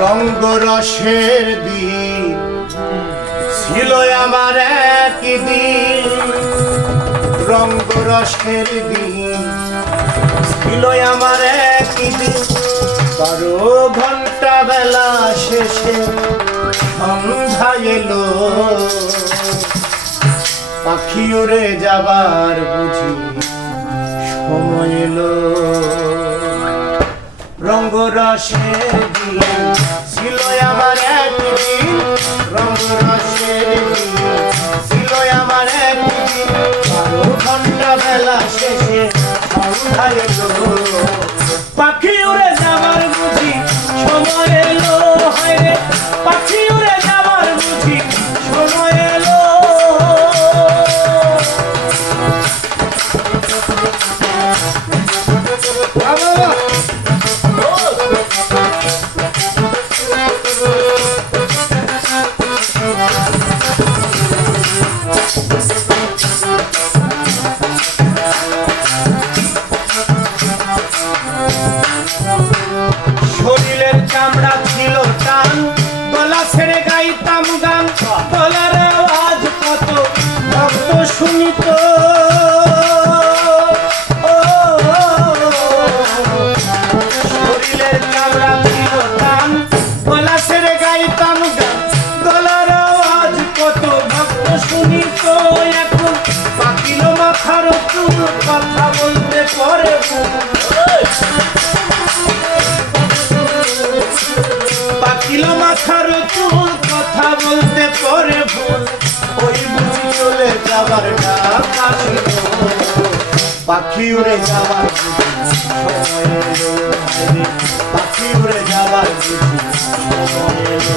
রঙ্গরসের দিন ছিল আমার একদিন, রঙ্গরসের দিন ছিল আমার একদিন। 12 ঘন্টা বেলা শেষে সন্ধ্যা এলো, পাখি উড়ে যাবার বুঝি সময় এলো। রঙ্গরসের দিন ছিল আমার একদিন, রঙ্গরসের দিন ছিল আমার একদিন। 12 ঘন্টা বেলা শেষে সন্ধ্যা এলো, পাখি উড়ে যাবার বুঝি সময় এলো। হায়রে পাখি উড়ে যাবার বুঝি সময় এলো। শরীরের চামড়া ছিল টান, গলা ছেড়ে গাইতাম গান, গলার আওয়াজ কত ভক্ত শুনিত। শরীরের চামড়া ছিল টান, গলা ছেড়ে গাইতাম গান, গলার আওয়াজ কত ভক্ত শুনিত। এখন পাকিল মাথার চুল, কথা বলতে পরে পাকিল মাথার চুল, কথা বলতে পরে ভুল। ওই বুঝি চলে যাবার ডাক আসিল, পাখি উড়ে যাবার বুঝি সময় এলো। পাখি উড়ে যাবার বুঝি সময় এলো।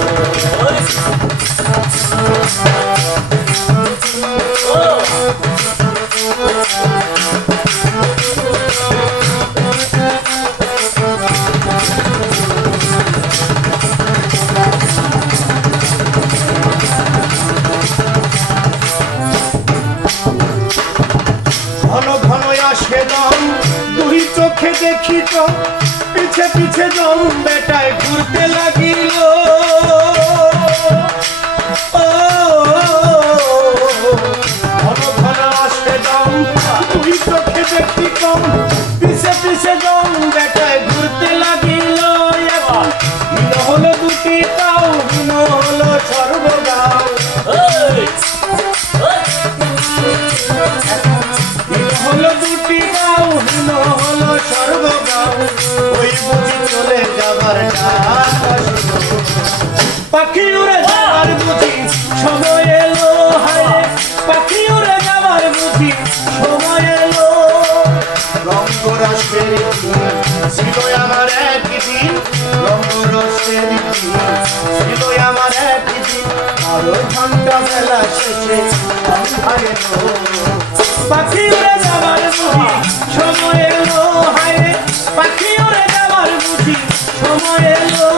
ঘন ঘন আসে দম, দুই চোখে দেখি তো, পিছে পিছে দম বেটায় ঘুরতে লাগিল। ঘন ঘন আসে দম, দুই চোখে দেখি কম, পিছে পিছে দম বেটায় ঘুরতে লাগিল। হীন হলো দুটি তাও, হীন হলো সর্বগাও। হলো দুটি গাও, হীন হলো সর্বগাও। ওই বুঝি চলে যাবার ডাক আসিল, পাখি উড়ে যাবার বুঝি সময় এলো। হায় পাখি উড়ে যাবার বুঝি সময় এলো। রঙ্গরসের দিন ছিল আমার একদিন, রঙ্গরসের দিন ছিল আমার একদিন। 12 ঘন্টা বেলা শেষে সন্ধ্যা এলো, পাখি উড়ে যাবার বুঝি সময় এলো। হায় পাখি উড়ে যাবার বুঝি সময় এলো।